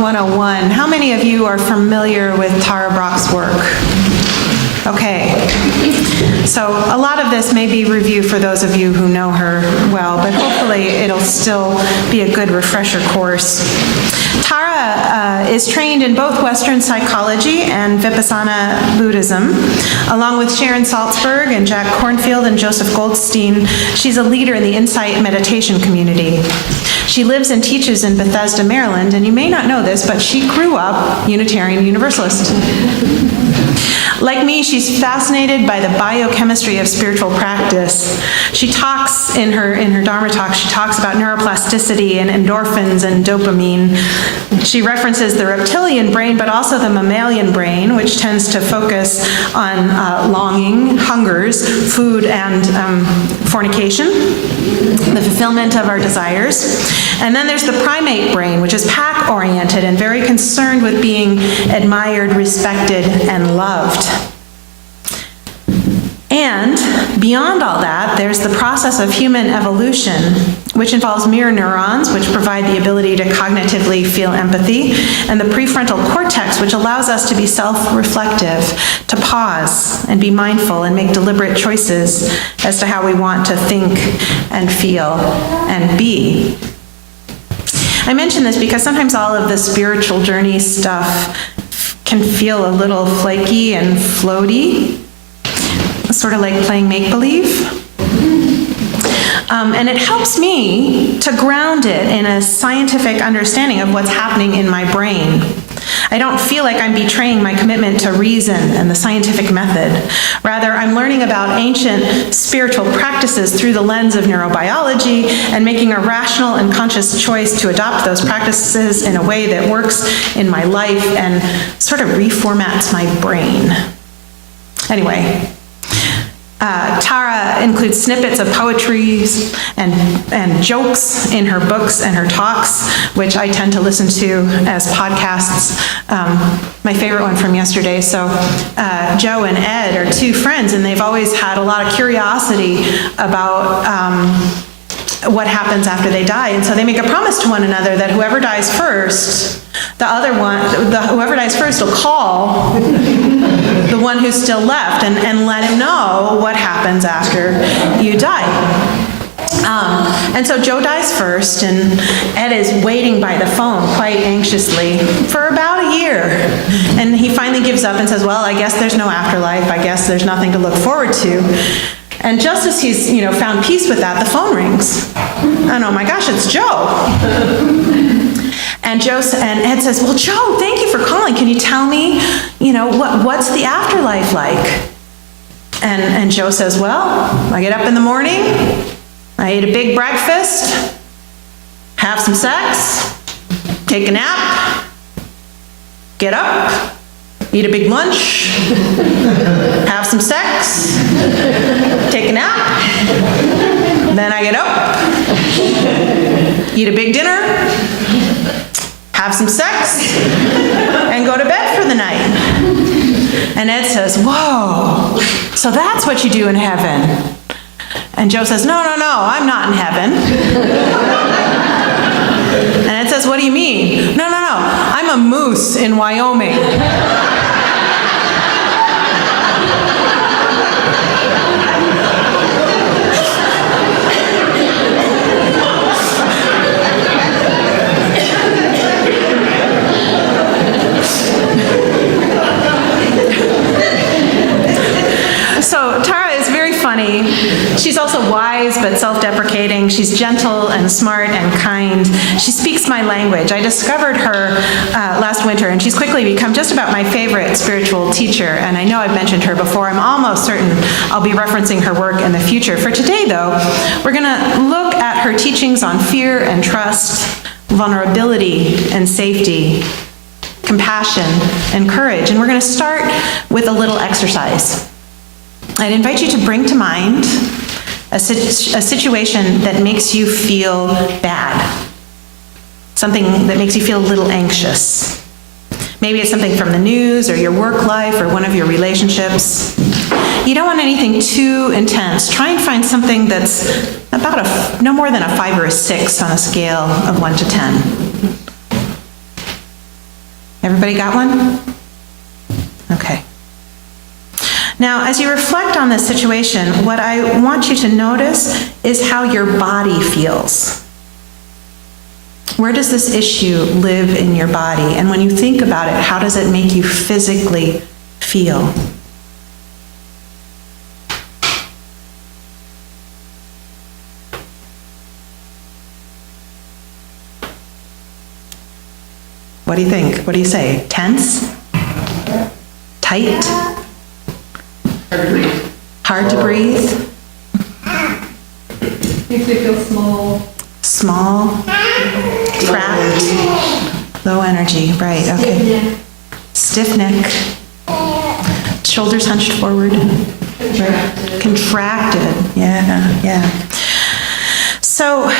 101. How many of you are familiar with Tara Brach's work? Okay. So a lot of this may be review for those of you who know her well, but hopefully it'll still be a good refresher course. Tara is trained in both Western psychology and Vipassana Buddhism. Along with Sharon Salzberg and Jack Kornfield and Joseph Goldstein, she's a leader in the Insight meditation community. She lives and teaches in Bethesda, Maryland, and you may not know this, but she grew up Unitarian Universalist. Like me, she's fascinated by the biochemistry of spiritual practice. She talks in her Dharma talk, she talks about neuroplasticity and endorphins and dopamine. She references the reptilian brain, but also the mammalian brain, which tends to focus on longing, hungers, food, and fornication, the fulfillment of our desires. And then there's the primate brain, which is pack-oriented and very concerned with being admired, respected, and loved. And beyond all that, there's the process of human evolution, which involves mirror neurons, which provide the ability to cognitively feel empathy, and the prefrontal cortex, which allows us to be self-reflective, to pause and be mindful and make deliberate choices as to how we want to think and feel and be. I mention this because sometimes all of the spiritual journey stuff can feel a little flaky and floaty, sort of like playing make-believe. And it helps me to ground it in a scientific understanding of what's happening in my brain. I don't feel like I'm betraying my commitment to reason and the scientific method. Rather, I'm learning about ancient spiritual practices through the lens of neurobiology and making a rational and conscious choice to adopt those practices in a way that works in my life and sort of reformats my brain. Anyway, Tara includes snippets of poetry and jokes in her books and her talks, which I tend to listen to as podcasts. My favorite one from yesterday. So Joe and Ed are two friends, and they've always had a lot of curiosity about what happens after they die. And so they make a promise to one another that whoever dies first, whoever dies first will call the one who's still left and let him know what happens after you die. And so Joe dies first, and Ed is waiting by the phone quite anxiously for about a year. And he finally gives up and says, well, I guess there's no afterlife. I guess there's nothing to look forward to. And just as he's, found peace with that, the phone rings. And oh my gosh, it's Joe. And Ed says, well, Joe, thank you for calling. Can you tell me, what's the afterlife like? And Joe says, well, I get up in the morning, I eat a big breakfast, have some sex, take a nap, get up, eat a big lunch, have some sex, take a nap, then I get up, eat a big dinner, have some sex, and go to bed for the night. And Ed says, whoa, so that's what you do in heaven. And Joe says, no, I'm not in heaven. And Ed says, what do you mean? No, I'm a moose in Wyoming. So Tara is very funny. She's also wise but self-deprecating. She's gentle and smart and kind. She speaks my language. I discovered her last winter, and she's quickly become just about my favorite spiritual teacher. And I know I've mentioned her before. I'm almost certain I'll be referencing her work in the future. For today, though, we're going to look at her teachings on fear and trust, vulnerability and safety, compassion and courage. And we're going to start with a little exercise. I'd invite you to bring to mind a situation that makes you feel bad, something that makes you feel a little anxious. Maybe it's something from the news or your work life or one of your relationships. You don't want anything too intense. Try and find something that's about no more than a 5 or a 6 on a scale of 1 to 10. Everybody got one? Okay. Now, as you reflect on this situation, what I want you to notice is how your body feels. Where does this issue live in your body? And when you think about it, how does it make you physically feel? What do you think? What do you say? Tense? Tight? Hard to breathe? Makes me feel small. Small? Trapped? Low energy, right, okay. Stiff neck. Shoulders hunched forward. Contracted, yeah. So,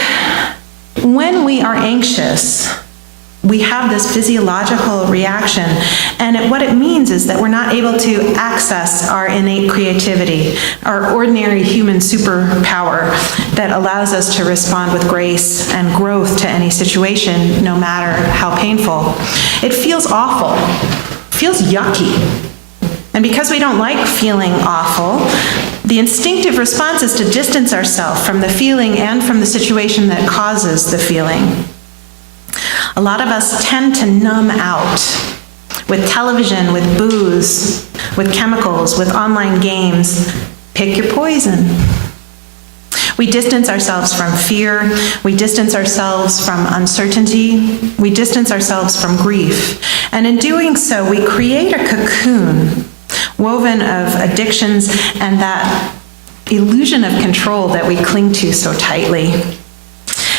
when we are anxious, we have this physiological reaction, and what it means is that we're not able to access our innate creativity, our ordinary human superpower that allows us to respond with grace and growth to any situation, no matter how painful. It feels awful, feels yucky. And because we don't like feeling awful, the instinctive response is to distance ourselves from the feeling and from the situation that causes the feeling. A lot of us tend to numb out with television, with booze, with chemicals, with online games. Pick your poison. We distance ourselves from fear. We distance ourselves from uncertainty. We distance ourselves from grief. And in doing so, we create a cocoon woven of addictions and that illusion of control that we cling to so tightly.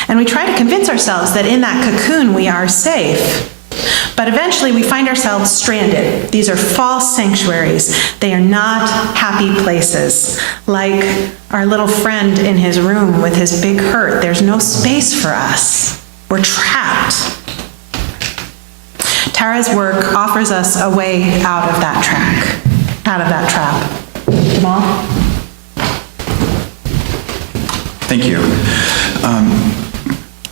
And we try to convince ourselves that in that cocoon we are safe. But eventually we find ourselves stranded. These are false sanctuaries. They are not happy places. Like our little friend in his room with his big hurt. There's no space for us. We're trapped. Tara's work offers us a way out of that trap. Jamal? Thank you.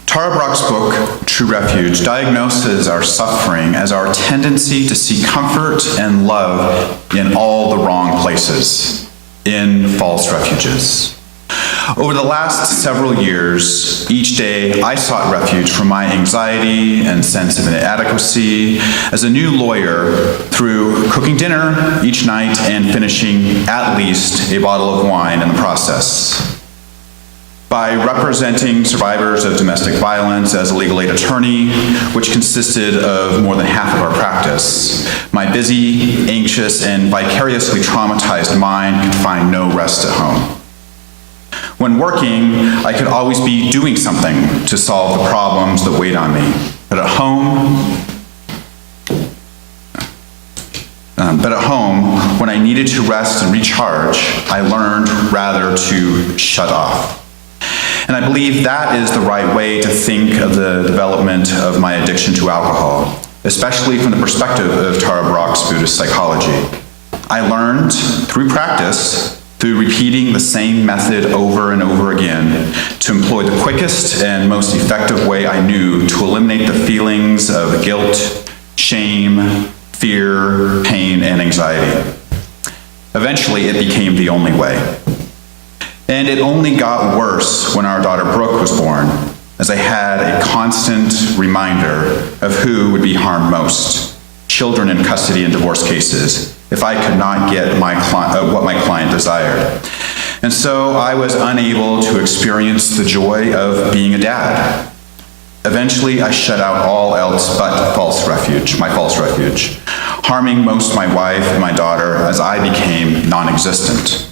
Tara Brach's book, True Refuge, diagnoses our suffering as our tendency to seek comfort and love in all the wrong places, in false refuges. Over the last several years, each day I sought refuge from my anxiety and sense of inadequacy as a new lawyer through cooking dinner each night and finishing at least a bottle of wine in the process. By representing survivors of domestic violence as a legal aid attorney, which consisted of more than half of our practice, my busy, anxious, and vicariously traumatized mind could find no rest at home. When working, I could always be doing something to solve the problems that weighed on me. But at home, when I needed to rest and recharge, I learned rather to shut off. And I believe that is the right way to think of the development of my addiction to alcohol, especially from the perspective of Tara Brach's Buddhist psychology. I learned through practice, through repeating the same method over and over again, to employ the quickest and most effective way I knew to eliminate the feelings of guilt, shame, fear, pain, and anxiety. Eventually, it became the only way. And it only got worse when our daughter Brooke was born, as I had a constant reminder of who would be harmed most, children in custody and divorce cases, if I could not get what my client desired. And so I was unable to experience the joy of being a dad. Eventually, I shut out all else but my false refuge, harming most my wife and my daughter as I became non-existent.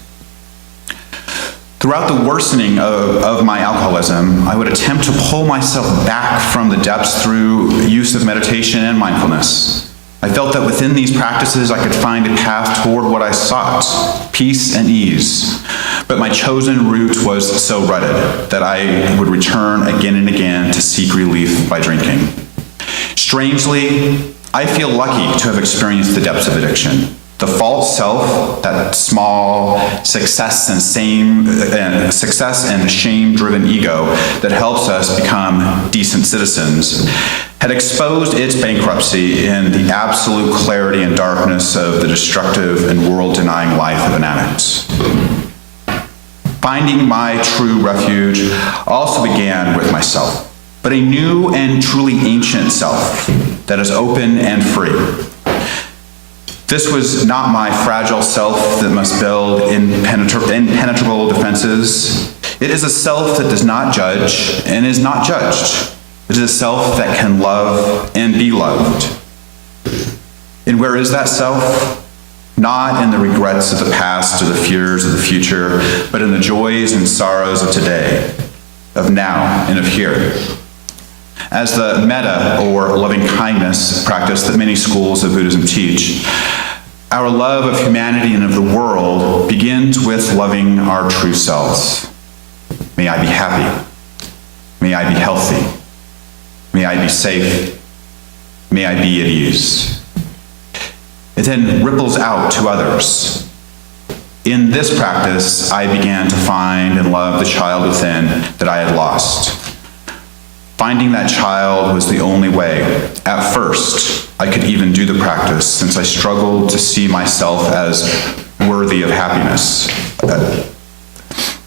Throughout the worsening of my alcoholism, I would attempt to pull myself back from the depths through use of meditation and mindfulness. I felt that within these practices I could find a path toward what I sought, peace and ease. But my chosen route was so rutted that I would return again and again to seek relief by drinking. Strangely, I feel lucky to have experienced the depths of addiction. The false self, that small success and shame-driven ego that helps us become decent citizens, had exposed its bankruptcy in the absolute clarity and darkness of the destructive and world-denying life of an addict. Finding my true refuge also began with myself, but a new and truly ancient self that is open and free. This was not my fragile self that must build impenetrable defenses. It is a self that does not judge and is not judged. It is a self that can love and be loved. And where is that self? Not in the regrets of the past or the fears of the future, but in the joys and sorrows of today, of now and of here. As the metta, or loving kindness practice that many schools of Buddhism teach, our love of humanity and of the world begins with loving our true selves. May I be happy. May I be healthy. May I be safe. May I be at ease. It then ripples out to others. In this practice, I began to find and love the child within that I had lost. Finding that child was the only way, at first, I could even do the practice, since I struggled to see myself as worthy of happiness.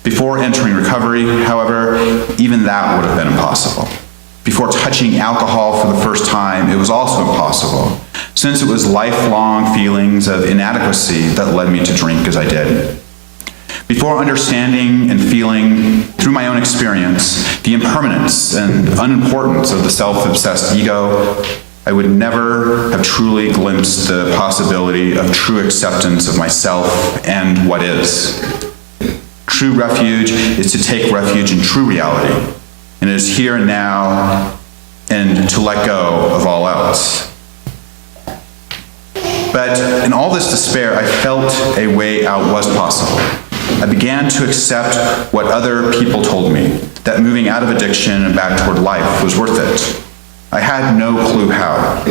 Before entering recovery, however, even that would have been impossible. Before touching alcohol for the first time, it was also impossible, since it was lifelong feelings of inadequacy that led me to drink as I did. Before understanding and feeling, through my own experience, the impermanence and unimportance of the self-obsessed ego, I would never have truly glimpsed the possibility of true acceptance of myself and what is. True refuge is to take refuge in true reality, and it is here and now, and to let go of all else. But in all this despair, I felt a way out was possible. I began to accept what other people told me, that moving out of addiction and back toward life was worth it. I had no clue how.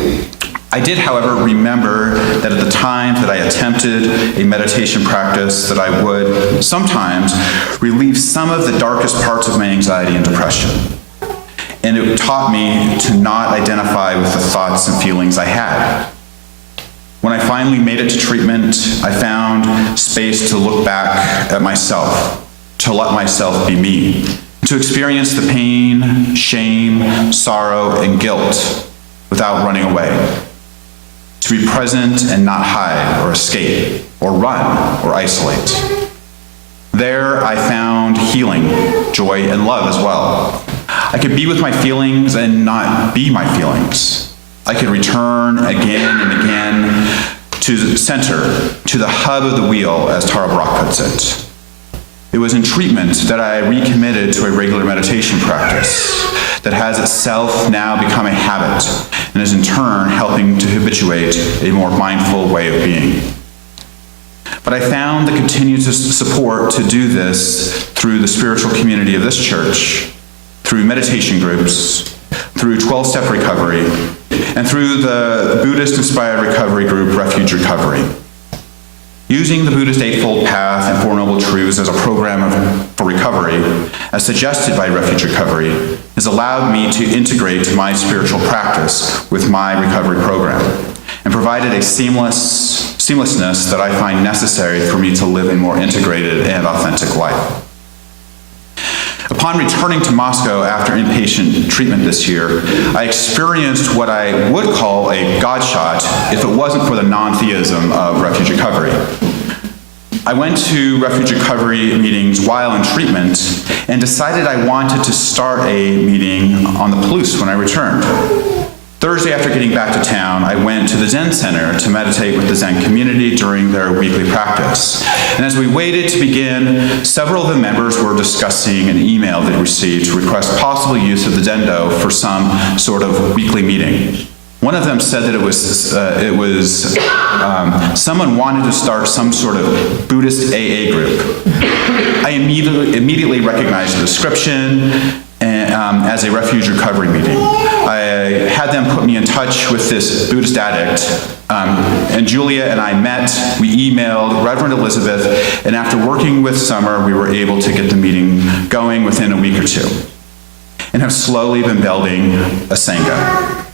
I did, however, remember that at the times that I attempted a meditation practice, that I would sometimes relieve some of the darkest parts of my anxiety and depression. And it taught me to not identify with the thoughts and feelings I had. When I finally made it to treatment, I found space to look back at myself, to let myself be me, to experience the pain, shame, sorrow, and guilt without running away, to be present and not hide or escape or run or isolate. There I found healing, joy, and love as well. I could be with my feelings and not be my feelings. I could return again and again to the center, to the hub of the wheel, as Tara Brach puts it. It was in treatment that I recommitted to a regular meditation practice that has itself now become a habit and is in turn helping to habituate a more mindful way of being. But I found the continued support to do this through the spiritual community of this church, through meditation groups, through 12-step recovery, and through the Buddhist-inspired recovery group, Refuge Recovery. Using the Buddhist Eightfold Path and Four Noble Truths as a program for recovery, as suggested by Refuge Recovery, has allowed me to integrate my spiritual practice with my recovery program, and provided a seamlessness that I find necessary for me to live a more integrated and authentic life. Upon returning to Moscow after inpatient treatment this year, I experienced what I would call a God shot if it wasn't for the non-theism of Refuge Recovery. I went to Refuge Recovery meetings while in treatment and decided I wanted to start a meeting on the Palouse when I returned. Thursday, after getting back to town, I went to the Zen Center to meditate with the Zen community during their weekly practice. And as we waited to begin, several of the members were discussing an email they received to request possible use of the Zendo for some sort of weekly meeting. One of them said that it was someone wanted to start some sort of Buddhist AA group. I immediately recognized the description, and as a refuge recovery meeting. I had them put me in touch with this Buddhist addict, and Julia and I met, we emailed Reverend Elizabeth, and after working with Summer, we were able to get the meeting going within a week or two, and have slowly been building a Sangha.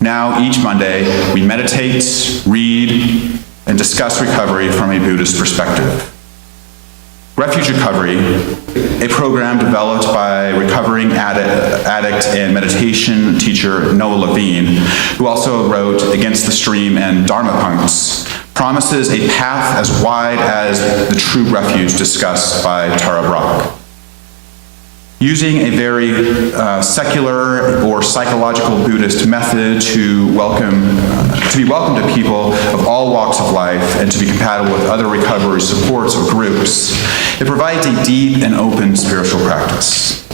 Now, each Monday, we meditate, read, and discuss recovery from a Buddhist perspective. Refuge Recovery, a program developed by recovering addict and meditation teacher Noah Levine, who also wrote Against the Stream and Dharma Punks, promises a path as wide as the true refuge discussed by Tara Brach. Using a very secular or psychological Buddhist method to be welcome to people of all walks of life and to be compatible with other recovery supports or groups, it provides a deep and open spiritual practice.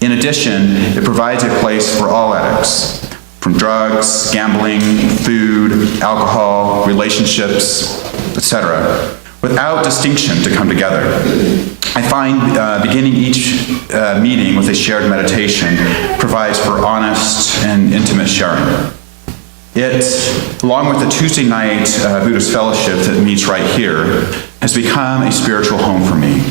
In addition, it provides a place for all addicts, from drugs, gambling, food, alcohol, relationships, etc., without distinction to come together. I find beginning each meeting with a shared meditation provides for honest and intimate sharing. It, along with the Tuesday night Buddhist fellowship that meets right here, has become a spiritual home for me.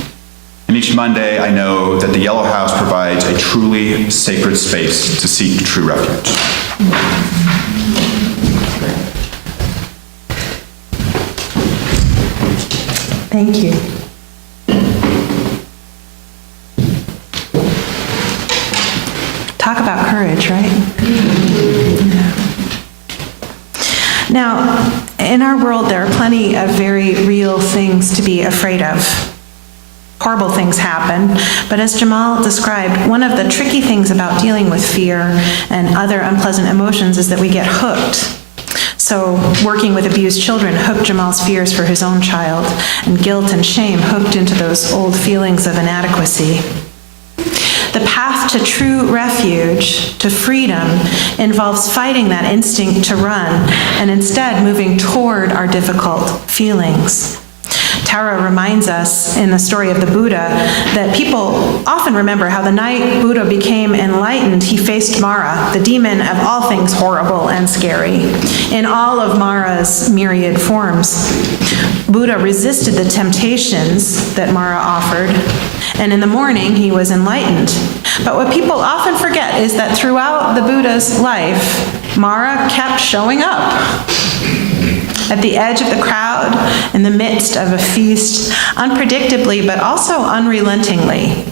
And each Monday I know that the Yellow House provides a truly sacred space to seek true refuge. Thank you. Talk about courage, right? Yeah. Now, in our world, there are plenty of very real things to be afraid of. Horrible things happen, but as Jamal described, one of the tricky things about dealing with fear and other unpleasant emotions is that we get hooked. So, working with abused children hooked Jamal's fears for his own child, and guilt and shame hooked into those old feelings of inadequacy. The path to true refuge, to freedom, involves fighting that instinct to run and instead moving toward our difficult feelings. Tara reminds us in the story of the Buddha that people often remember how the night Buddha became enlightened, he faced Mara, the demon of all things horrible and scary, in all of Mara's myriad forms. Buddha resisted the temptations that Mara offered, and in the morning he was enlightened. But what people often forget is that throughout the Buddha's life, Mara kept showing up. At the edge of the crowd, in the midst of a feast, unpredictably but also unrelentingly.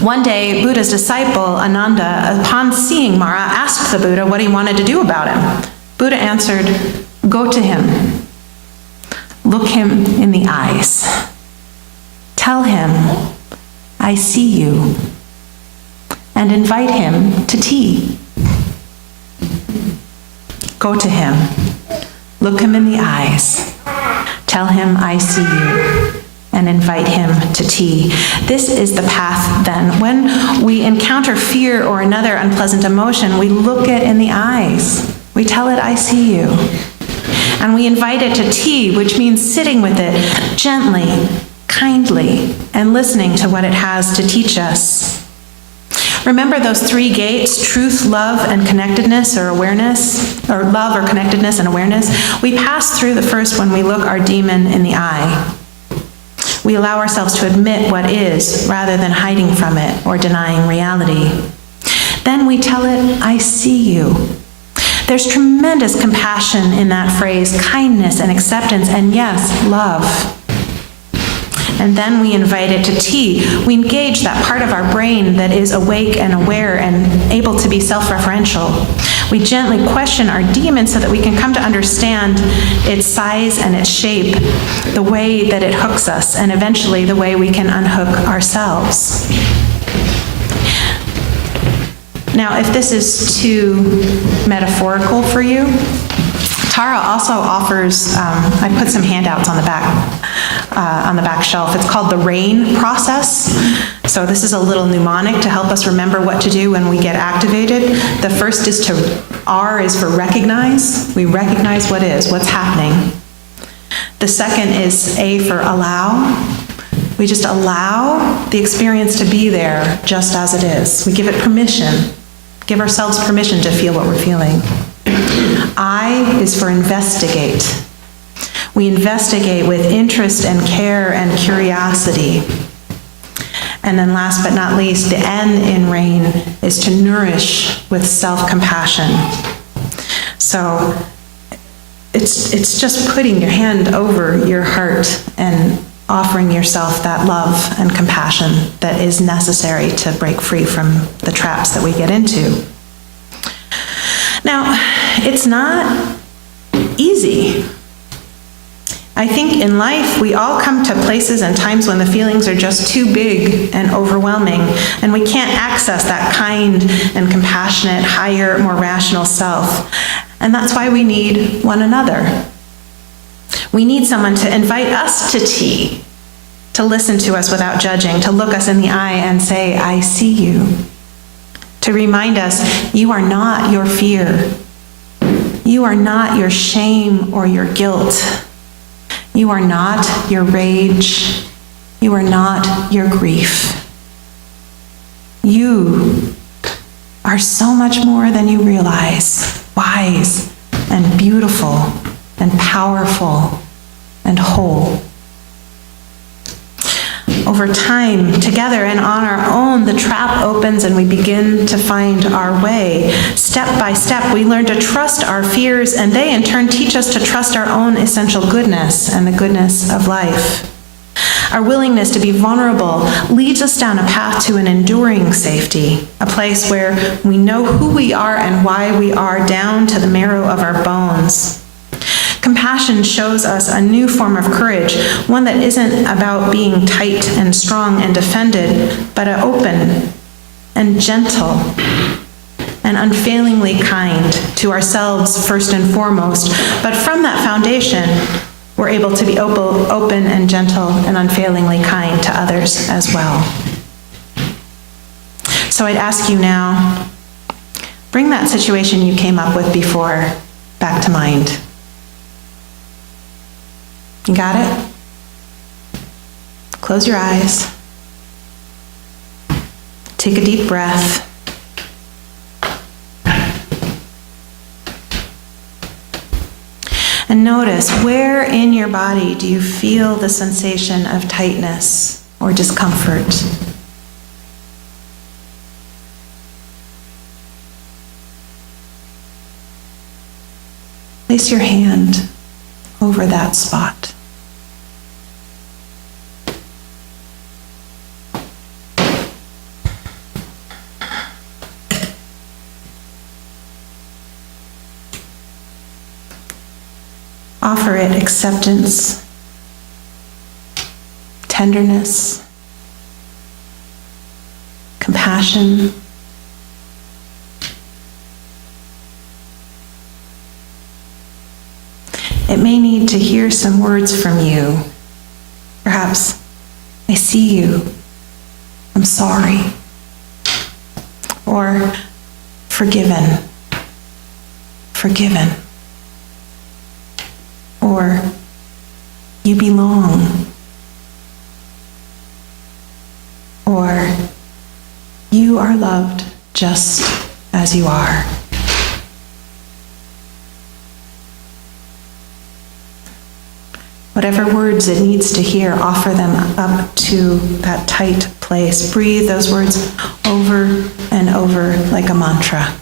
One day, Buddha's disciple, Ananda, upon seeing Mara, asked the Buddha what he wanted to do about him. Buddha answered, "Go to him. Look him in the eyes. Tell him, 'I see you,' and invite him to tea." Go to him. Look him in the eyes. Tell him, "I see you," and invite him to tea. This is the path, then. When we encounter fear or another unpleasant emotion, we look it in the eyes. We tell it, "I see you." And we invite it to tea, which means sitting with it gently, kindly, and listening to what it has to teach us. Remember those three gates, truth, love, and connectedness or awareness, or love or connectedness and awareness? We pass through the first when we look our demon in the eye. We allow ourselves to admit what is rather than hiding from it or denying reality. Then we tell it, "I see you." There's tremendous compassion in that phrase, kindness and acceptance, and yes, love. And then we invite it to tea. We engage that part of our brain that is awake and aware and able to be self-referential. We gently question our demon so that we can come to understand its size and its shape, the way that it hooks us, and eventually the way we can unhook ourselves. Now, if this is too metaphorical for you, Tara also offers, I put some handouts on the back shelf. It's called the RAIN process. So this is a little mnemonic to help us remember what to do when we get activated. The first is R is for recognize. We recognize what's happening. The second is A for allow. We just allow the experience to be there just as it is. We give it permission. Give ourselves permission to feel what we're feeling. I is for investigate. We investigate with interest and care and curiosity. And then last but not least, the N in RAIN is to nourish with self-compassion. So it's just putting your hand over your heart and offering yourself that love and compassion that is necessary to break free from the traps that we get into. Now, it's not easy. I think in life, we all come to places and times when the feelings are just too big and overwhelming, and we can't access that kind and compassionate, higher, more rational self. And that's why we need one another. We need someone to invite us to tea, to listen to us without judging, to look us in the eye and say, I see you. To remind us, you are not your fear. You are not your shame or your guilt. You are not your rage. You are not your grief. You are so much more than you realize, wise and beautiful and powerful and whole. Over time, together and on our own, the trap opens and we begin to find our way. Step by step, we learn to trust our fears, and they in turn teach us to trust our own essential goodness and the goodness of life. Our willingness to be vulnerable leads us down a path to an enduring safety, a place where we know who we are and why we are down to the marrow of our bones. Compassion shows us a new form of courage, one that isn't about being tight and strong and defended, but open and gentle and unfailingly kind to ourselves first and foremost. But from that foundation, we're able to be open and gentle and unfailingly kind to others as well. So I'd ask you now, bring that situation you came up with before back to mind. You got it? Close your eyes. Take a deep breath. And notice, where in your body do you feel the sensation of tightness or discomfort? Place your hand over that spot. Offer it acceptance, tenderness, compassion. It may need to hear some words from you. Perhaps, I see you. I'm sorry. Or, forgiven. Forgiven. Or, you belong. Or, you are loved just as you are. Whatever words it needs to hear, offer them up to that tight place. Breathe those words over and over like a mantra.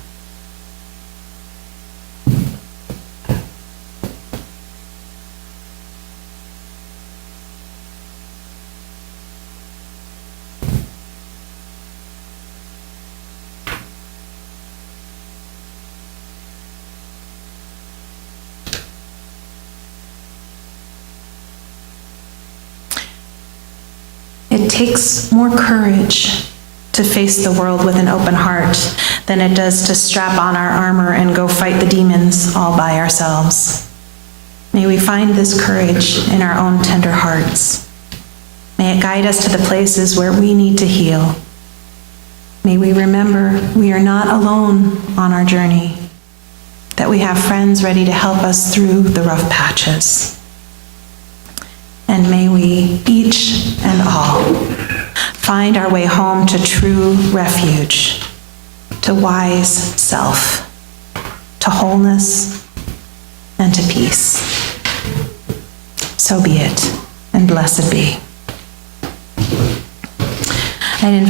It takes more courage to face the world with an open heart than it does to strap on our armor and go fight the demons all by ourselves. May we find this courage in our own tender hearts. May it guide us to the places where we need to heal. May we remember we are not alone on our journey, that we have friends ready to help us through the rough patches. and may we, each and all, find our way home to true refuge, to wise self, to wholeness, and to peace. So be it, and blessed be. I invite